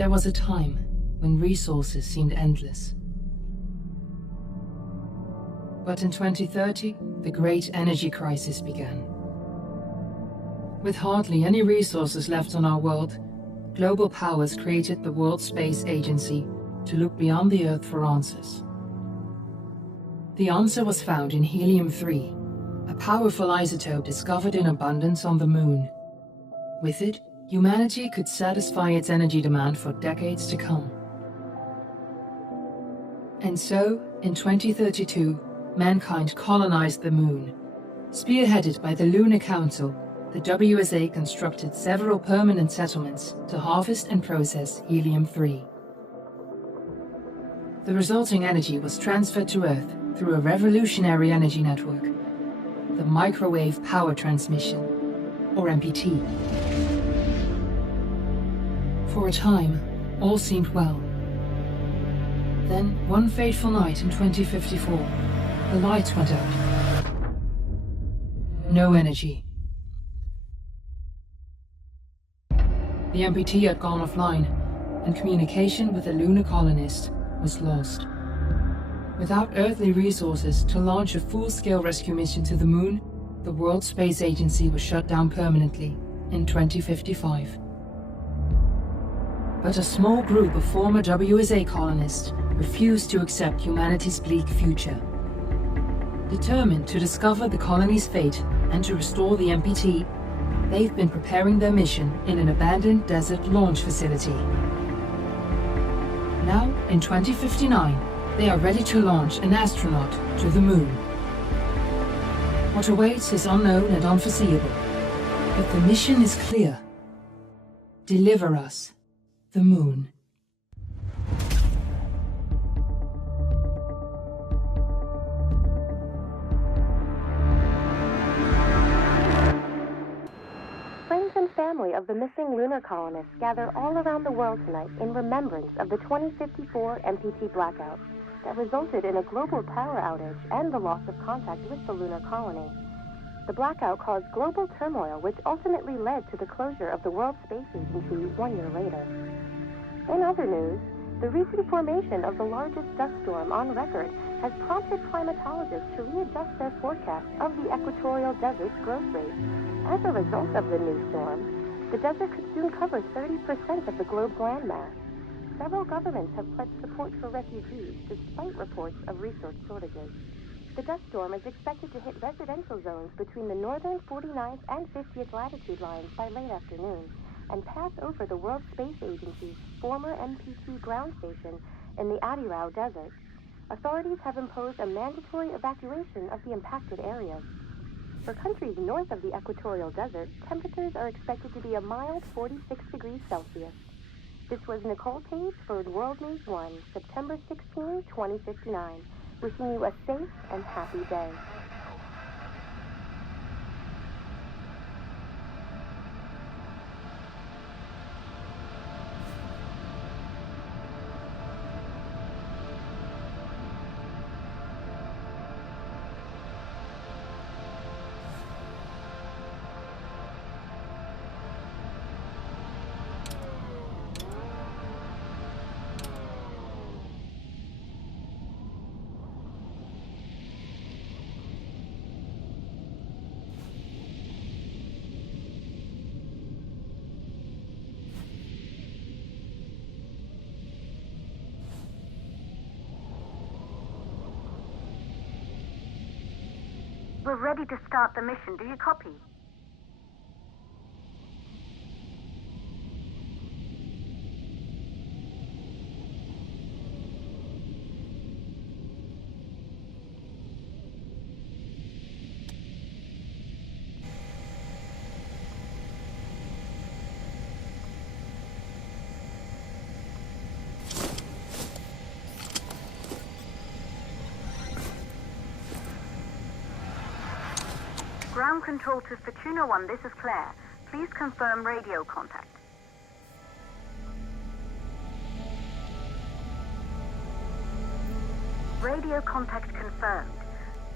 There was a time when resources seemed endless. But in 2030, the great energy crisis began. With hardly any resources left on our world, global powers created the World Space Agency to look beyond the Earth for answers. The answer was found in helium-3, a powerful isotope discovered in abundance on the Moon. With it, humanity could satisfy its energy demand for decades to come. And so, in 2032, mankind colonized the Moon. Spearheaded by the Lunar Council, the WSA constructed several permanent settlements to harvest and process helium-3. The resulting energy was transferred to Earth through a revolutionary energy network, the Microwave Power Transmission, or MPT. For a time, all seemed well. Then, one fateful night in 2054, the lights went out. No energy. The MPT had gone offline, and communication with the lunar colonist was lost. Without earthly resources to launch a full-scale rescue mission to the Moon, the World Space Agency was shut down permanently in 2055. But a small group of former WSA colonists refused to accept humanity's bleak future. Determined to discover the colony's fate and to restore the MPT, they've been preparing their mission in an abandoned desert launch facility. Now, in 2059, they are ready to launch an astronaut to the Moon. What awaits is unknown and unforeseeable, but the mission is clear. Deliver us the Moon. Friends and family of the missing lunar colonists gather all around the world tonight in remembrance of the 2054 MPT blackout that resulted in a global power outage and the loss of contact with the lunar colony. The blackout caused global turmoil, which ultimately led to the closure of the World Space Agency 1 year later. In other news, the recent formation of the largest dust storm on record has prompted climatologists to readjust their forecast of the equatorial desert's growth rate. As a result of the new storm, the desert could soon cover 30% of the globe's landmass. Several governments have pledged support for refugees despite reports of resource shortages. The dust storm is expected to hit residential zones between the northern 49th and 50th latitude lines by late afternoon and pass over the World Space Agency's former MPT ground station in the Adirau Desert. Authorities have imposed a mandatory evacuation of the impacted areas. For countries north of the equatorial desert, temperatures are expected to be a mild 46 degrees Celsius. This was Nicole Page for World News 1, September 16, 2059. Wishing you a safe and happy day. We're ready to start the mission. Do you copy? Ground control to Fortuna 1, this is Claire. Please confirm radio contact. Radio contact confirmed.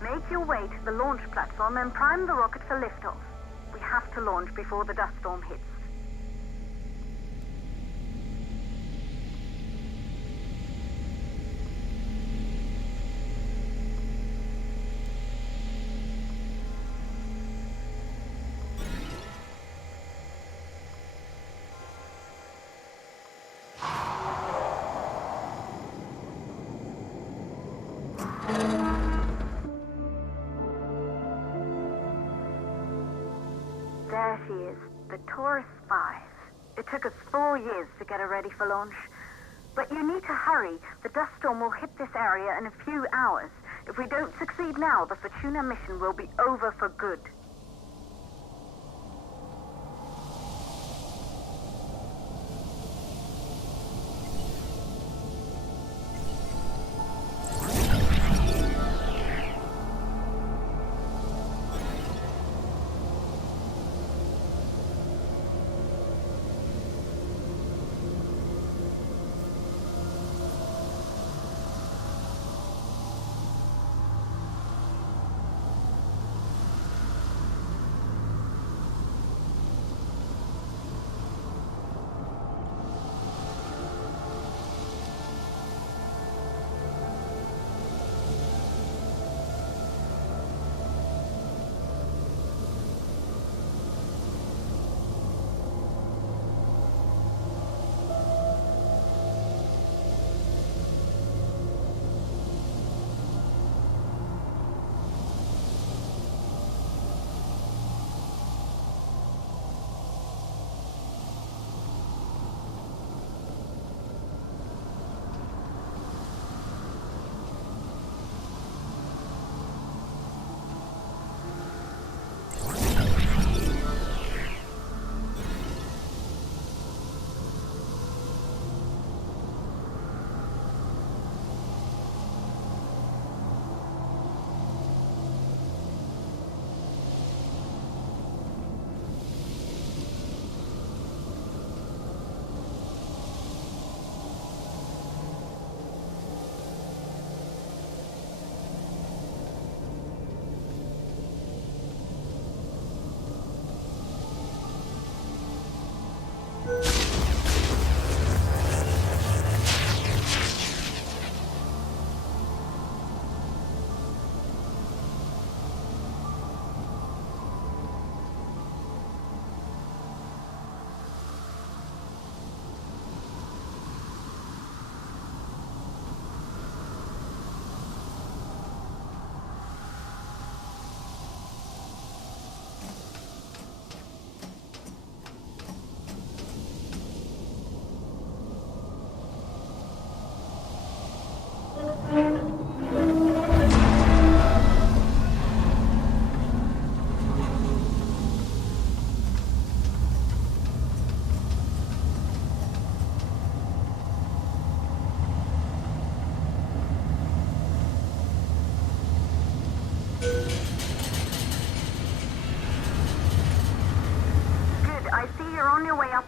Make your way to the launch platform and prime the rocket for liftoff. We have to launch before the dust storm hits. There she is, the Taurus 5. It took us 4 years to get her ready for launch. But you need to hurry. The dust storm will hit this area in a few hours. If we don't succeed now, the Fortuna mission will be over for good.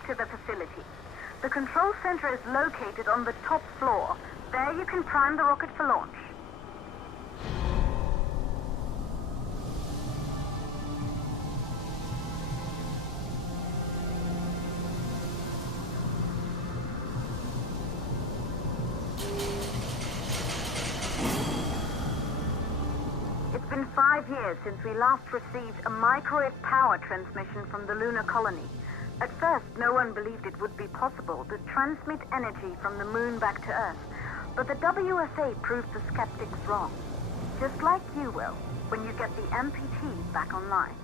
To the facility. The control center is located on the top floor. There you can prime the rocket for launch. It's been 5 years since we last received a microwave power transmission from the lunar colony. At first, no one believed it would be possible to transmit energy from the moon back to Earth. But the WSA proved the skeptics wrong. Just like you will, when you get the MPT back online.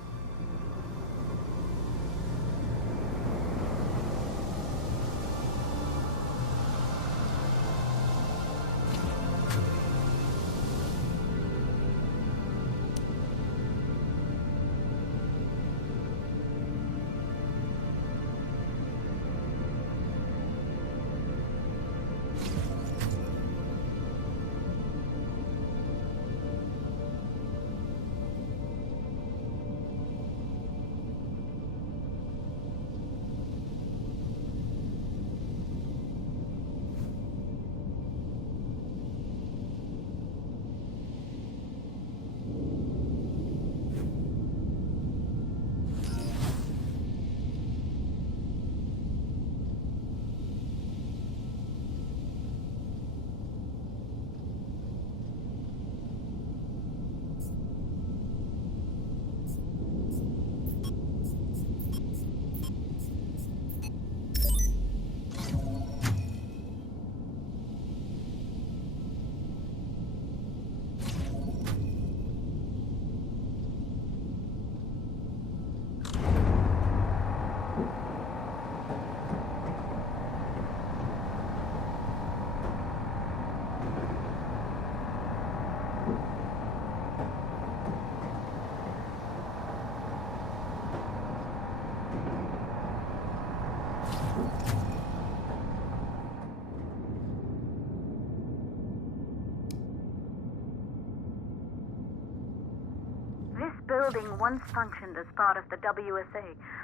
building once functioned as part of the WSA,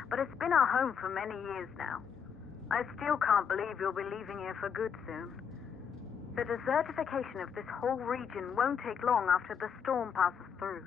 but it's been our home for many years now. I still can't believe you'll be leaving here for good soon. The desertification of this whole region won't take long after the storm passes through.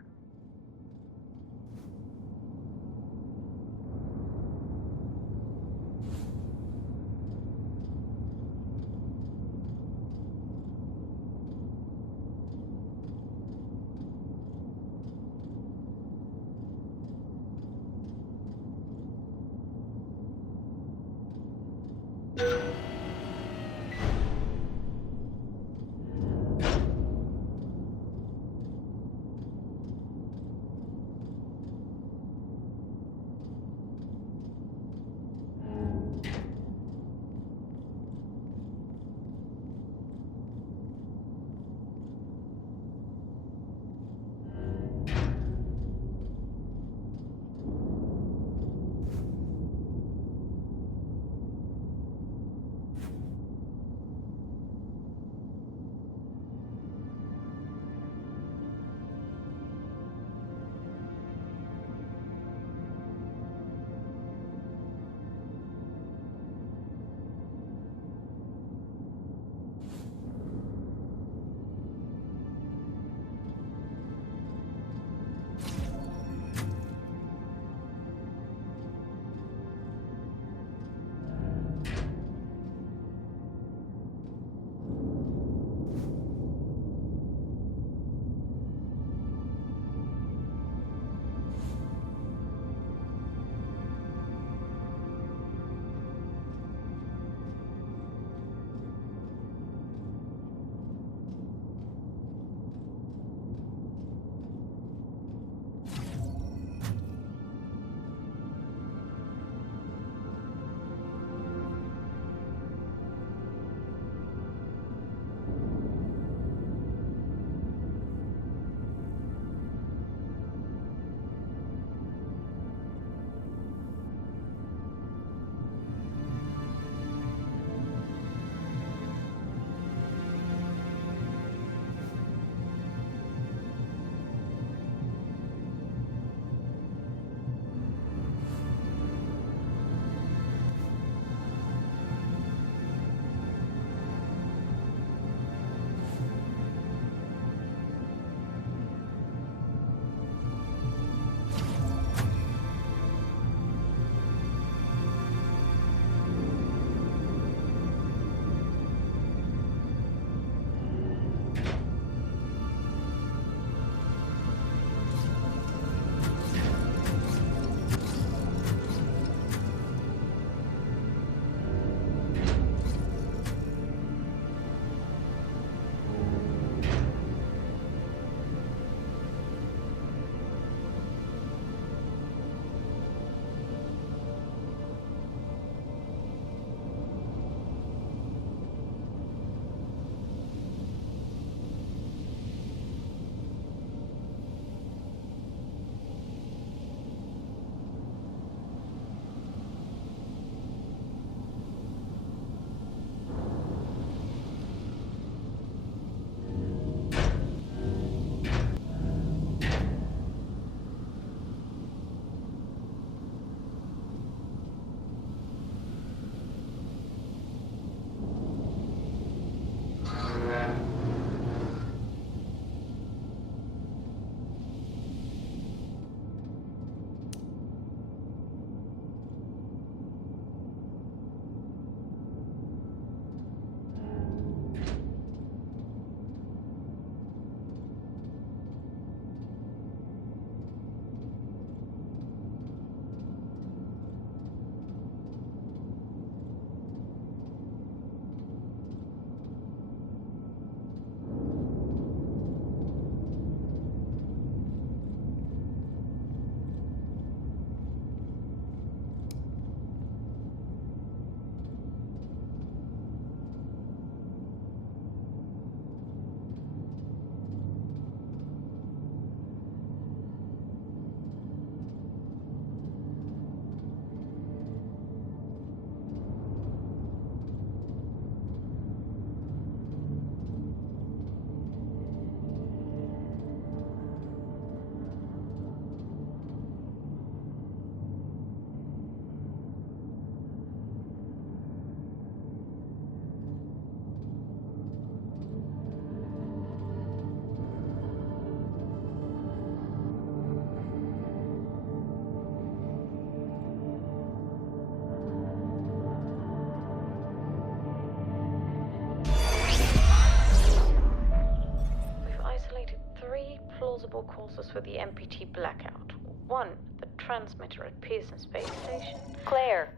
plausible causes for the MPT blackout. One, the transmitter at Pearson Space Station. Claire,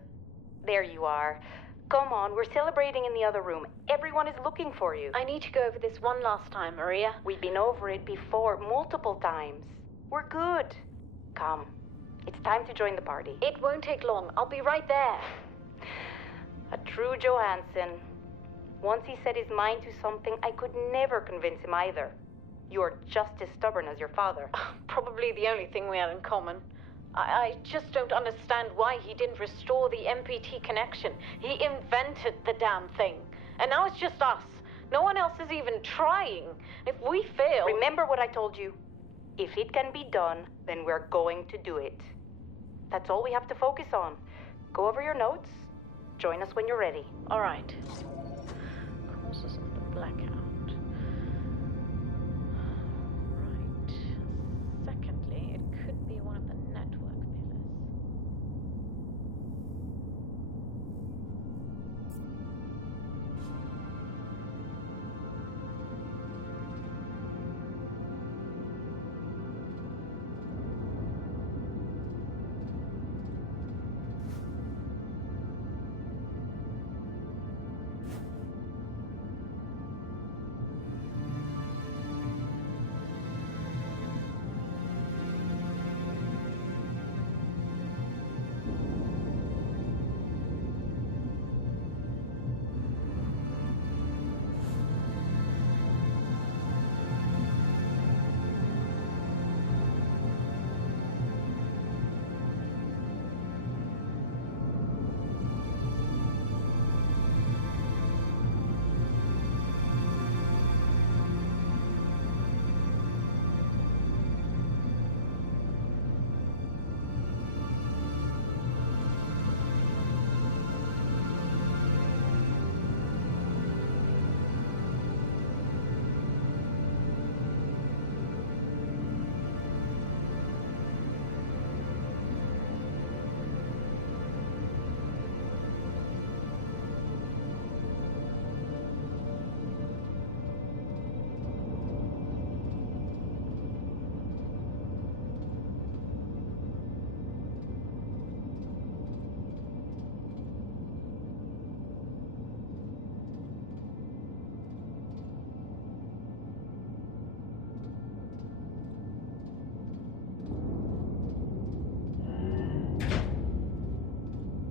there you are. Come on, we're celebrating in the other room. Everyone is looking for you. I need to go over this one last time, Maria. We've been over it before, multiple times. We're good. Come, it's time to join the party. It won't take long. I'll be right there. A true Johansson. Once he set his mind to something, I could never convince him either. You're just as stubborn as your father. Probably the only thing we had in common. I just don't understand why he didn't restore the MPT connection. He invented the damn thing. And now it's just us. No one else is even trying. If we fail... Remember what I told you. If it can be done, then we're going to do it. That's all we have to focus on. Go over your notes. Join us when you're ready. All right. Causes of the blackout. Right. Secondly, it could be one of the network pillars.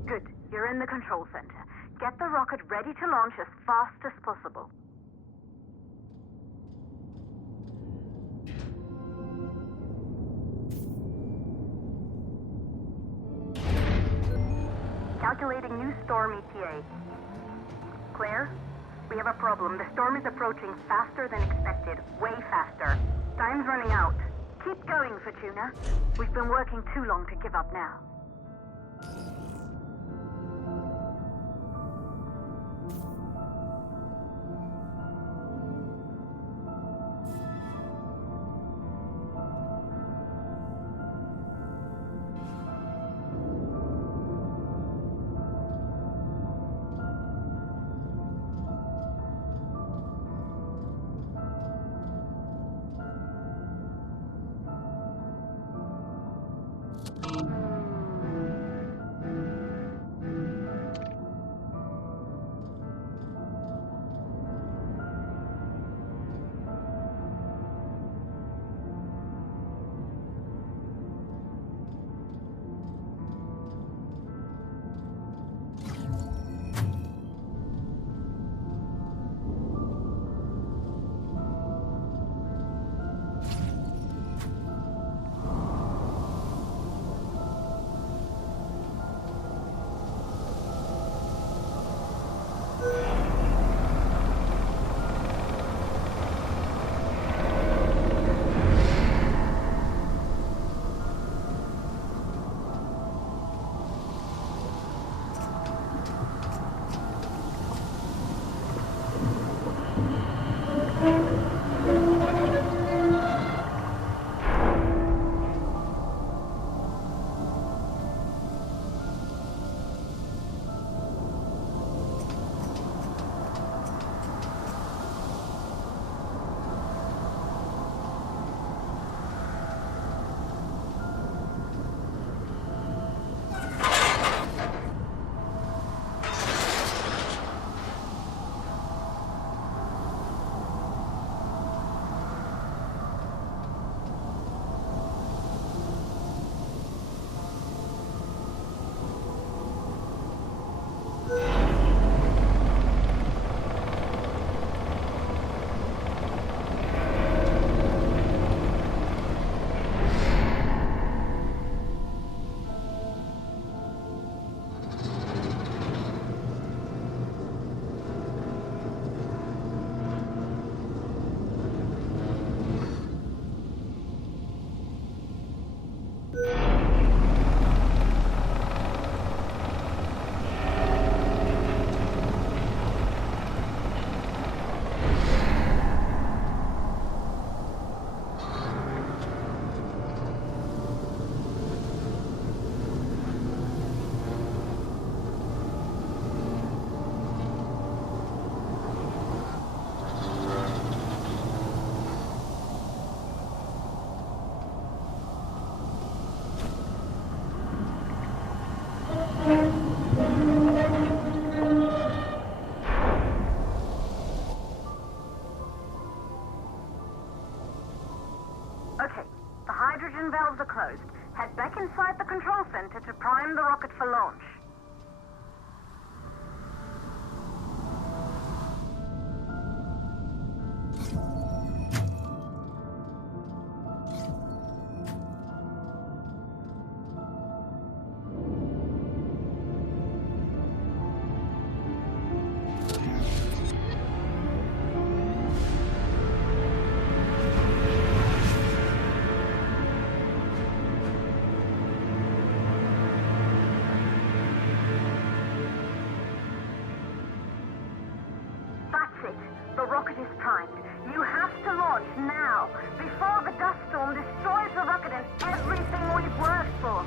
Good. You're in the control center. Get the rocket ready to launch as fast as possible. Calculating new storm ETA. Claire, we have a problem. The storm is approaching faster than expected. Way faster. Time's running out. Keep going, Fortuna. We've been working too long to give up now. Okay, the hydrogen valves are closed. Head back inside the control center to prime the rocket for launch. The rocket is primed. You have to launch now, before the dust storm destroys the rocket and everything we've worked for.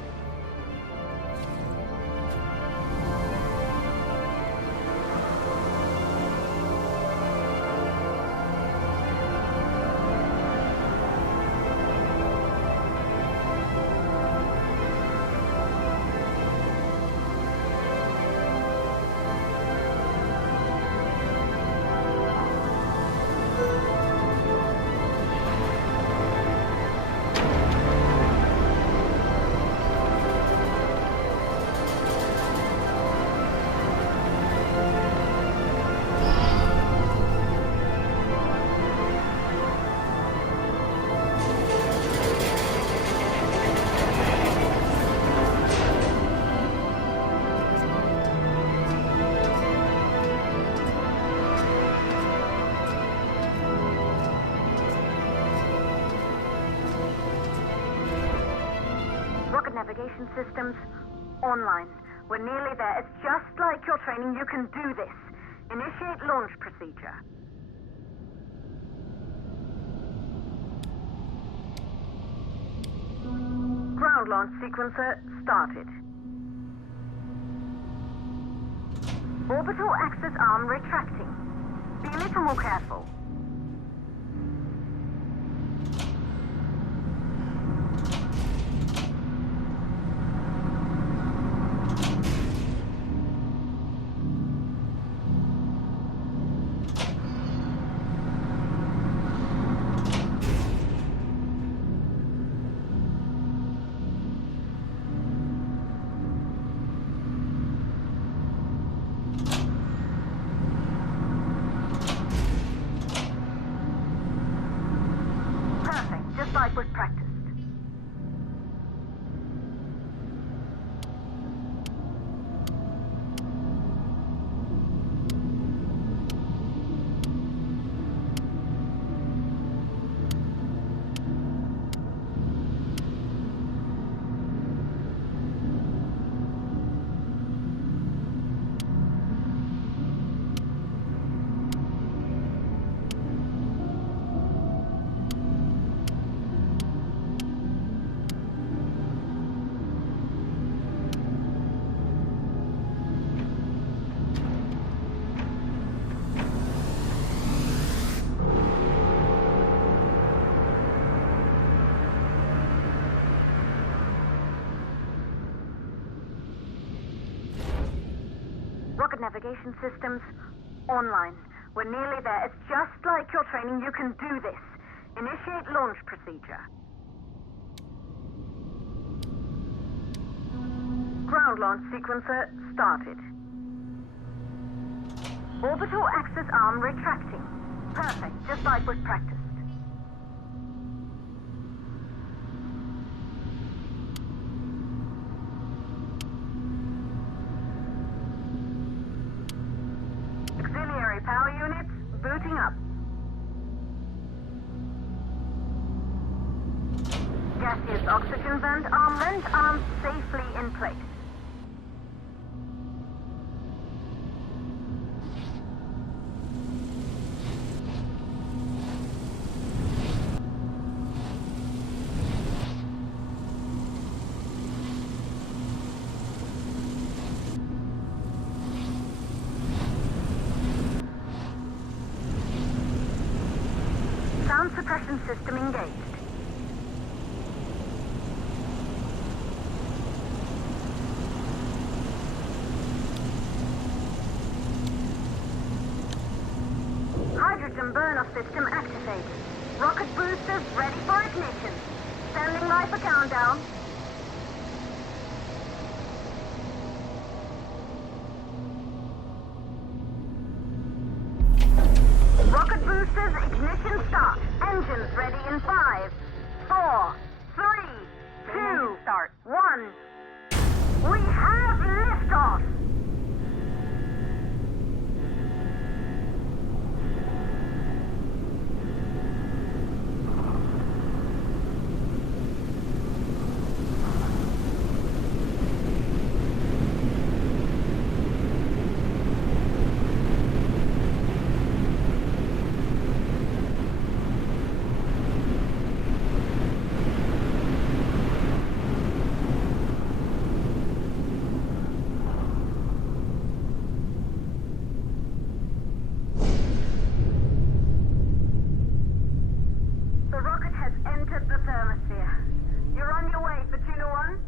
Navigation systems online. We're nearly there. It's just like your training. You can do this. Initiate launch procedure. Ground launch sequencer started. Orbital axis arm retracting. Be a little more careful. Like we've practiced. Rocket navigation systems online. We're nearly there. It's just like your training. You can do this. Initiate launch procedure. Ground launch sequencer started. Orbital axis arm retracting. Perfect, just like we've practiced. Auxiliary power units booting up. Gaseous oxygen vent arms safely in place. Sound suppression system engaged. Hydrogen burn-off system activated. Rocket boosters ready for ignition. Standing by for countdown. Rocket boosters ignition start. Engines ready in 5, 4, 3, 2, start. 1. We have liftoff! The rocket has entered the thermosphere. You're on your way, Fortuna 1.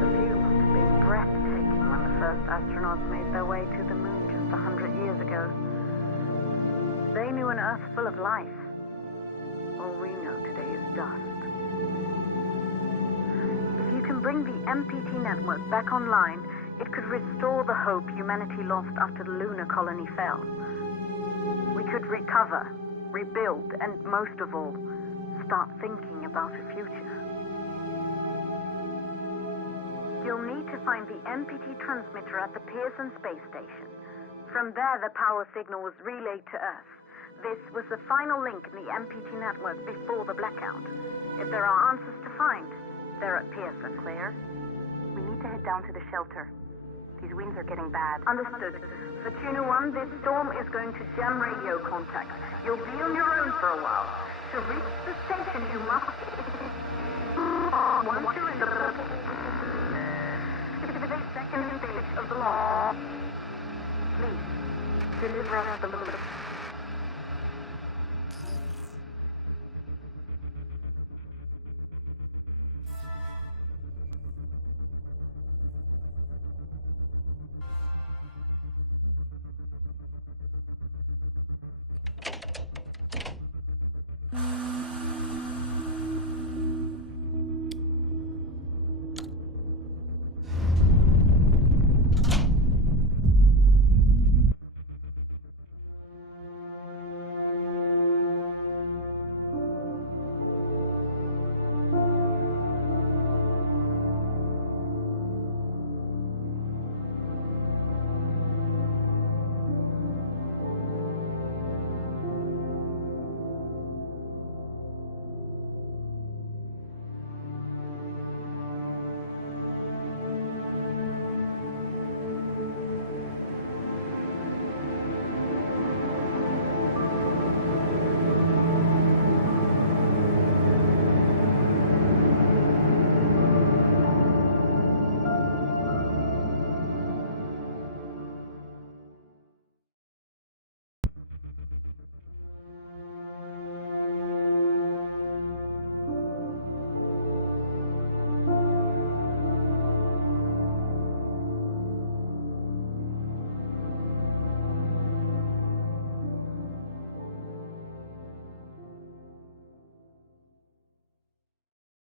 The view must have been breathtaking when the first astronauts made their way to the moon just 100 years ago. They knew an Earth full of life. All we know today is dust. If you can bring the MPT network back online, it could restore the hope humanity lost after the lunar colony fell. We could recover, rebuild, and most of all, start thinking about a future. You'll need to find the MPT transmitter at the Pearson space station. From there, the power signal was relayed to Earth. This was the final link in the MPT network before the blackout. If there are answers to find, they're at Pearson. Claire, we need to head down to the shelter. These winds are getting bad. Understood. Fortuna 1, this storm is going to jam radio contact. You'll be on your own for a while. To reach the station, you must... Once you're in the... second stage of the launch. Please, deliver us the moon.